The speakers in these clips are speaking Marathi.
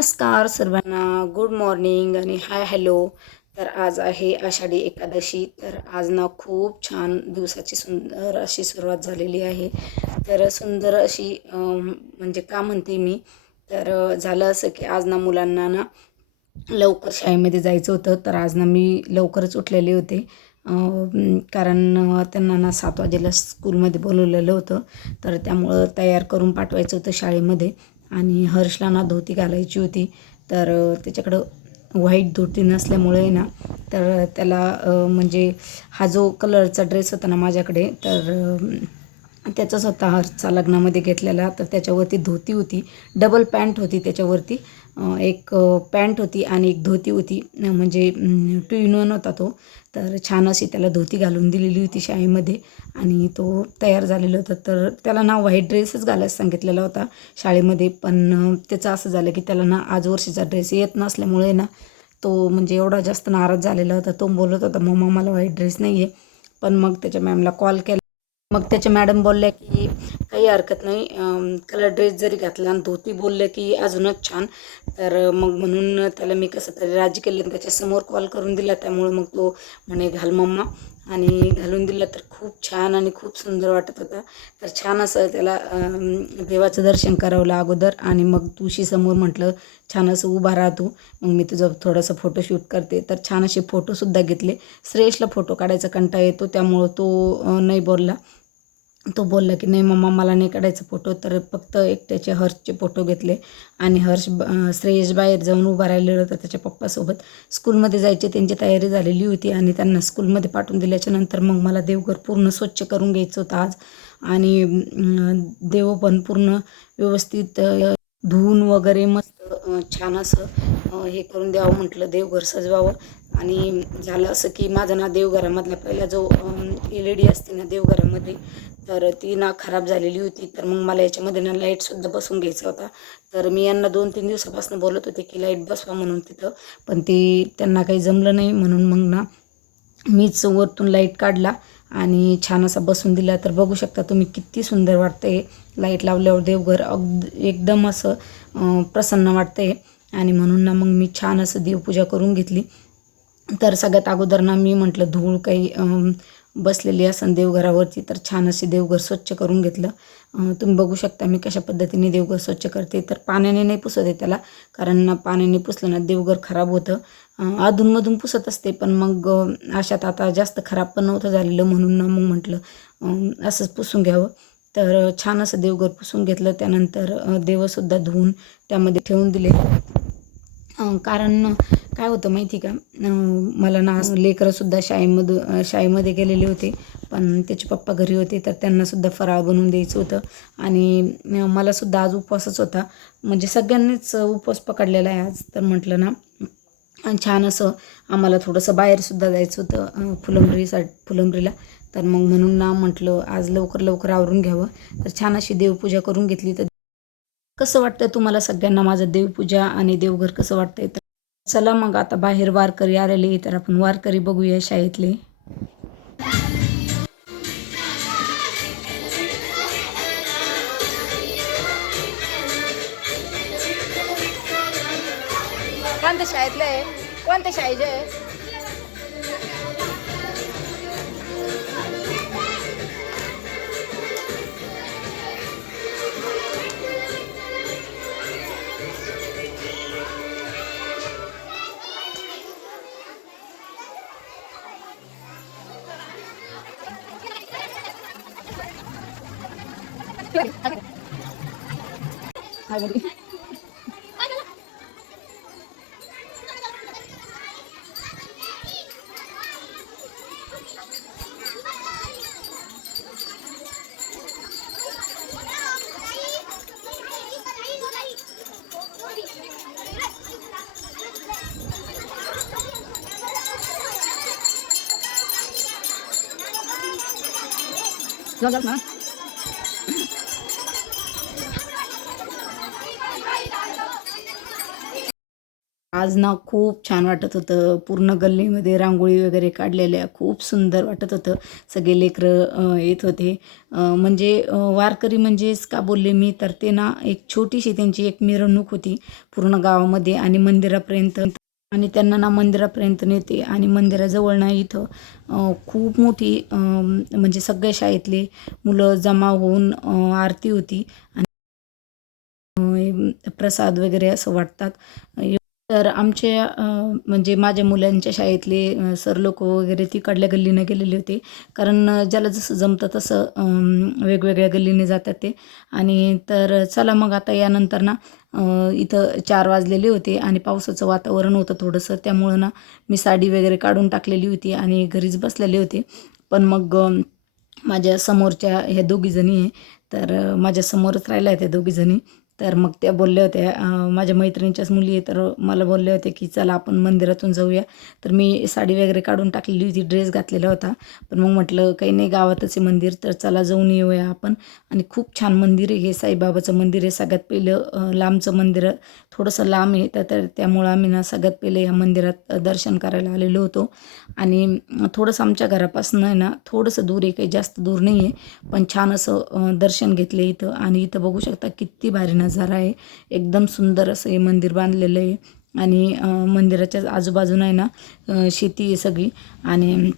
नमस्कार सर्वांना, गुड मॉर्निंग आणि हाय हॅलो. तर आज आहे आषाढी एकादशी. तर आज ना खूप छान दिवसाची सुंदर अशी सुरुवात झालेली आहे. तर सुंदर अशी म्हणजे का म्हणते मी, तर झालं असं की आज ना मुलांना ना लवकर शाळेमध्ये जायचं होतं. तर आज ना मी लवकरच उठलेले होते. कारण त्यांना ना 7 वाजेला स्कूलमध्ये बोलवलेलं होतं. तर त्यामुळं तयार करून पाठवायचं होतं शाळेमध्ये. आणि हर्षला ना धोती घालायची होती. तर त्याच्याकडं व्हाईट धोती नसल्यामुळे ना, तर त्याला म्हणजे हा जो कलरचा ड्रेस होता ना माझ्याकडे, तर त्याचाच होता हर्षचा लग्नामध्ये घेतलेला. तर त्याच्यावरती धोती होती, डबल पॅन्ट होती त्याच्यावरती. एक पॅन्ट होती आणि एक धोती होती. म्हणजे 2 in 1 होता तो. तर छान अशी त्याला धोती घालून दिलेली होती शाळेमध्ये आणि तो तयार झालेला होता. तर त्याला ना व्हाईट ड्रेसच घालायला सांगितलेला होता शाळेमध्ये. पण त्याचं असं झालं की त्याला ना आजवर्षीचा ड्रेस येत नसल्यामुळे ना, तो म्हणजे एवढा जास्त नाराज झालेला होता. तो बोलत होता, "मम्मा मला व्हाईट ड्रेस नाही आहे." पण मग त्याच्या मॅमला कॉल केला. मग त्याच्या मॅडम बोलल्या की काही हरकत नाही, कलर ड्रेस जरी घातला आणि धोती बोलले की अजूनच छान. तर मग म्हणून त्याला मी कसं तरी राजी केलं आणि त्याच्यासमोर कॉल करून दिला. त्यामुळे मग तो म्हणे, "घाल मम्मा." आणि घालून दिला तर खूप छान आणि खूप सुंदर वाटत होता. तर छान असं त्याला देवाचं दर्शन करवलं अगोदर आणि मग तुळशीसमोर म्हटलं, "छान असं उभा राहा तू, मग मी तुझं थोडंसं फोटोशूट करते." तर छान असे फोटोसुद्धा घेतले. श्रेयसला फोटो काढायचा कंटाळा येतो, त्यामुळं तो नाही बोलला. तो बोलला की "नाही मम्मा मला नाही काढायचा फोटो." तर फक्त एकट्याचे हर्षचे फोटो घेतले आणि श्रेयस बाहेर जाऊन उभा राहिलेला होता त्याच्या पप्पासोबत. स्कूलमध्ये जायची त्यांची तयारी झालेली होती आणि त्यांना स्कूलमध्ये पाठवून दिल्याच्यानंतर मग मला देवघर पूर्ण स्वच्छ करून घ्यायचं होतं आज. आणि देव पण पूर्ण व्यवस्थित धुवून वगैरे मस्त छान असं हे करून द्यावं म्हटलं, देवघर सजवावं. आणि झालं असं की माझा ना देवघरामधला पहिला जो LED असते ना देवघरामध्ये, तर ती ना खराब झालेली होती. तर मग मला याच्यामध्ये ना लाईटसुद्धा बसवून घ्यायचा होता. तर मी यांना 2-3 दिवसापासून बोलत होते की लाईट बसवा म्हणून तिथं. पण ते त्यांना काही जमलं नाही. म्हणून मग ना मीच वरतून लाईट काढला आणि छान असा बसवून दिला. तर बघू शकता तुम्ही किती सुंदर वाटतंय लाईट लावल्यावर देवघर. एकदम असं प्रसन्न वाटतंय. आणि म्हणून ना मग मी छान असं देवपूजा करून घेतली. तर सगळ्यात अगोदर ना मी म्हटलं धूळ काही बसलेली असेल देवघरावरती, तर छान असे देवघर स्वच्छ करून घेतलं. तुम्ही बघू शकता मी कशा पद्धतीने देवघर स्वच्छ करते. तर पाण्याने नाही पुसत आहे त्याला, कारण ना पाण्याने पुसलं ना देवघर खराब होतं. अधूनमधून पुसत असते, पण मग अशात आता जास्त खराब पण नव्हतं झालेलं, म्हणून ना मग म्हटलं असंच पुसून घ्यावं. तर छान असं देवघर पुसून घेतलं. त्यानंतर देवसुद्धा धुवून त्यामध्ये ठेवून दिले. कारण काय होतं माहिती का, मला ना लेकरंसुद्धा शाळेमध्ये गेलेले होते. पण त्याचे पप्पा घरी होते, तर त्यांनासुद्धा फराळ बनवून द्यायचं होतं. आणि मलासुद्धा आज उपवासच होता. म्हणजे सगळ्यांनीच उपवास पकडलेला आहे आज. तर म्हटलं ना छान असं आम्हाला थोडंसं बाहेरसुद्धा जायचं होतं, फुलंब्रीला. तर मग म्हणून ना म्हटलं आज लवकर लवकर आवरून घ्यावं. तर छान अशी देवपूजा करून घेतली. तर कसं वाटतं तुम्हाला सगळ्यांना माझं देवपूजा आणि देवघर कसं वाटतंय? तर चला मग आता बाहेर वारकरी आलेले, तर आपण वारकरी बघूया शाळेतले. कोणत्या शाळेतलं आहे? कोणत्या शाळेचे आहे? आज ना खूप छान वाटत होतं. पूर्ण गल्लीमध्ये रांगोळी वगैरे काढलेल्या खूप सुंदर वाटत होतं. सगळे लेकरं येत होते. म्हणजे वारकरी म्हणजेच का बोलले मी, तर ते ना एक छोटीशी त्यांची एक मिरवणूक होती पूर्ण गावामध्ये आणि मंदिरापर्यंत, आणि त्यांना ना मंदिरापर्यंत नेते आणि मंदिराजवळ ना इथं खूप मोठी म्हणजे सगळ्या शाळेतले मुलं जमा होऊन आरती होती आणि प्रसाद वगैरे असं वाटतात. तर आमच्या म्हणजे माझ्या मुलांच्या शाळेतले सर लोक वगैरे तिकडल्या गल्लीनं गेलेले होते. कारण ज्याला जसं जमतं तसं वेगवेगळ्या गल्लीने जातात ते. आणि तर चला मग आता यानंतर ना इथं 4 वाजलेले होते आणि पावसाचं वातावरण होतं थोडंसं. त्यामुळं ना मी साडी वगैरे काढून टाकलेली होती आणि घरीच बसलेले होते. पण मग माझ्या समोरच्या ह्या दोघीजणी आहे, तर माझ्या समोरच राहिल्या त्या दोघीजणी. तर मग त्या बोलल्या होत्या, माझ्या मैत्रिणीच्याच मुली आहे, तर मला बोलल्या होत्या की चला आपण मंदिरातून जाऊया. तर मी साडी वगैरे काढून टाकलेली होती, ड्रेस घातलेला होता. पण मग म्हटलं काही नाही, गावातच आहे मंदिर, तर चला जाऊन येऊया आपण. आणि खूप छान मंदिर आहे हे, साईबाबाचं मंदिर आहे. सगळ्यात पहिलं लांबचं मंदिर थोडंसं लांब आहे, तर त्यामुळं आम्ही ना सगळ्यात पहिले ह्या मंदिरात दर्शन करायला आलेलो होतो. आणि थोडंसं आमच्या घरापासून आहे ना थोडंसं दूर आहे, काही जास्त दूर नाही आहे. पण छान असं दर्शन घेतले इथं. आणि इथं बघू शकता किती भारी नजारा आहे. एकदम सुंदर असं हे मंदिर बांधलेलं आहे. आणि मंदिराच्या आजूबाजूला आहे ना शेती आहे सगळी. आणि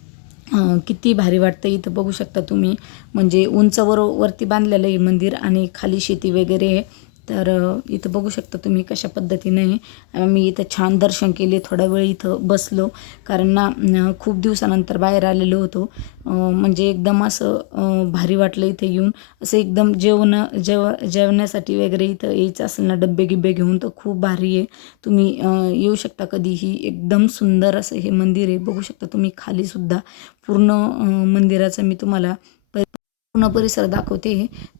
किती भारी वाटतं इथं बघू शकता तुम्ही. म्हणजे उंचावर वरती बांधलेलं आहे मंदिर आणि खाली शेती वगैरे आहे. तर इथं बघू शकता तुम्ही कशा पद्धतीने मी इथं छान दर्शन केले. थोडा वेळ इथं बसलो, कारण ना खूप दिवसानंतर बाहेर आलेलो होतो. म्हणजे एकदम असं भारी वाटलं इथे येऊन. असं एकदम जेवण्यासाठी वगैरे इथं यायचं असेल ना डब्बे गिब्बे घेऊन, तर खूप भारी आहे. तुम्ही येऊ शकता कधीही. एकदम सुंदर असं हे मंदिर आहे. बघू शकता तुम्ही खालीसुद्धा पूर्ण मंदिराचं मी तुम्हाला पूर्ण परिसर दाखवते.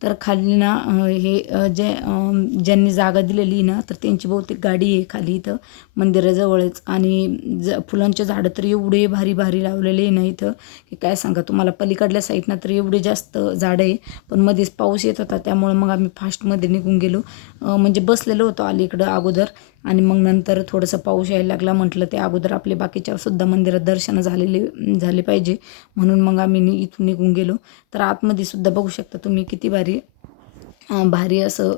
तर खाली ना हे ज्यांनी जागा दिलेली ना, तर त्यांची बहुतेक गाडी आहे खाली इथं मंदिराजवळच. आणि फुलांचे झाडं तर एवढे भारी भारी लावलेले आहे ना इथं, की काय सांगा तुम्हाला. पलीकडल्या साईडनं तर एवढे जास्त झाडं आहे. पण मध्येच पाऊस येत होता, त्यामुळे मग आम्ही फास्टमध्ये निघून गेलो. म्हणजे बसलेलो होतो अलीकडं अगोदर, आणि मग नंतर थोडंसं पाऊस यायला लागला. म्हटलं ते अगोदर आपले बाकीच्या सुद्धा मंदिरात दर्शनं झाले पाहिजे, म्हणून मग आम्ही इथून निघून गेलो. तर आतमध्ये सुद्धा बघू शकता तुम्ही किती भारी भारी असं.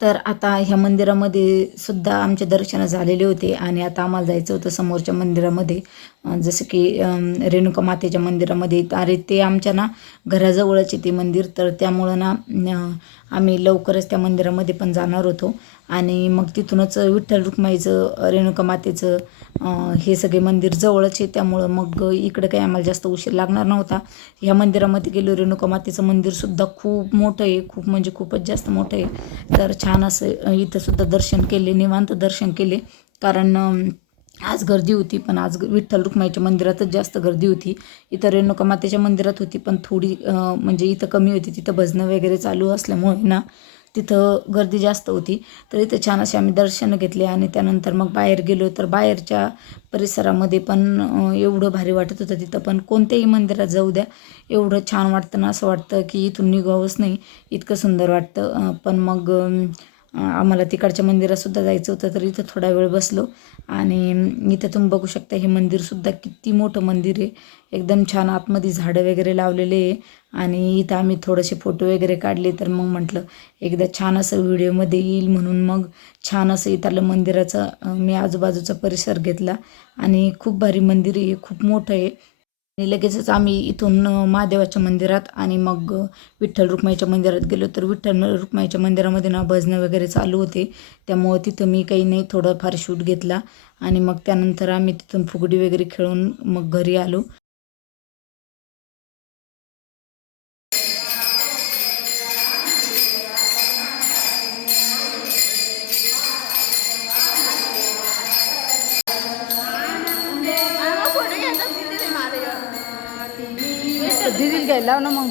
तर आता ह्या मंदिरामध्ये सुद्धा आमचे दर्शनं झालेले होते आणि आता आम्हाला जायचं होतं समोरच्या मंदिरामध्ये. जसं की रेणुका मातेच्या मंदिरामध्ये. अरे ते आमच्या ना घराजवळच आहे ते मंदिर, तर त्यामुळं ना आम्ही लवकरच त्या मंदिरामध्ये पण जाणार होतो. आणि मग तिथूनच विठ्ठल रुक्माईचं, रेणुका मातेचं हे सगळे मंदिर जवळच आहे. त्यामुळं मग इकडं काही आम्हाला जास्त उशीर लागणार नव्हता. ह्या मंदिरामध्ये गेलो. रेणुका मातेचं मंदिरसुद्धा खूप मोठं आहे, खूप म्हणजे खूपच जास्त मोठं आहे. तर छान असं इथंसुद्धा दर्शन केले, निवांत दर्शन केले. कारण आज गर्दी होती, पण आज विठ्ठल रुक्माईच्या मंदिरातच जास्त गर्दी होती. इथं रेणुका मातेच्या मंदिरात होती, पण थोडी म्हणजे इथं कमी होती. तिथं भजनं वगैरे चालू असल्यामुळे ना तिथं गर्दी जास्त होती. तर इथं छान असे आम्ही दर्शनं घेतले आणि त्यानंतर मग बाहेर गेलो. तर बाहेरच्या परिसरामध्ये पण एवढं भारी वाटत होतं. तिथं पण कोणत्याही मंदिरात जाऊ द्या, एवढं छान वाटतं ना, असं वाटतं की इथून निघावंच नाही, इतकं सुंदर वाटतं. पण मग आम्हाला तिकडच्या मंदिरातसुद्धा जायचं होतं, तर इथं थोडा वेळ बसलो. आणि इथं तुम्ही बघू शकता हे मंदिरसुद्धा किती मोठं मंदिर आहे. एकदम छान आतमध्ये झाडं वगैरे लावलेले आहे. आणि इथं आम्ही थोडेसे फोटो वगैरे काढले. तर मग म्हटलं एकदा छान असं व्हिडिओमध्ये येईल, म्हणून मग छान असं इथलं मंदिराचं मी आजूबाजूचा परिसर घेतला. आणि खूप भारी मंदिर आहे, खूप मोठं आहे. आणि लगेचच आम्ही इथून महादेवाच्या मंदिरात आणि मग विठ्ठल रुक्माईच्या मंदिरात गेलो. तर विठ्ठल रुक्माईच्या मंदिरामध्ये ना भजनं वगैरे चालू होते, त्यामुळं तिथं मी काही नाही थोडंफार शूट घेतला. आणि मग त्यानंतर आम्ही तिथून फुगडी वगैरे खेळून मग घरी आलो. दीदीला घ्यायला लाव ना मग.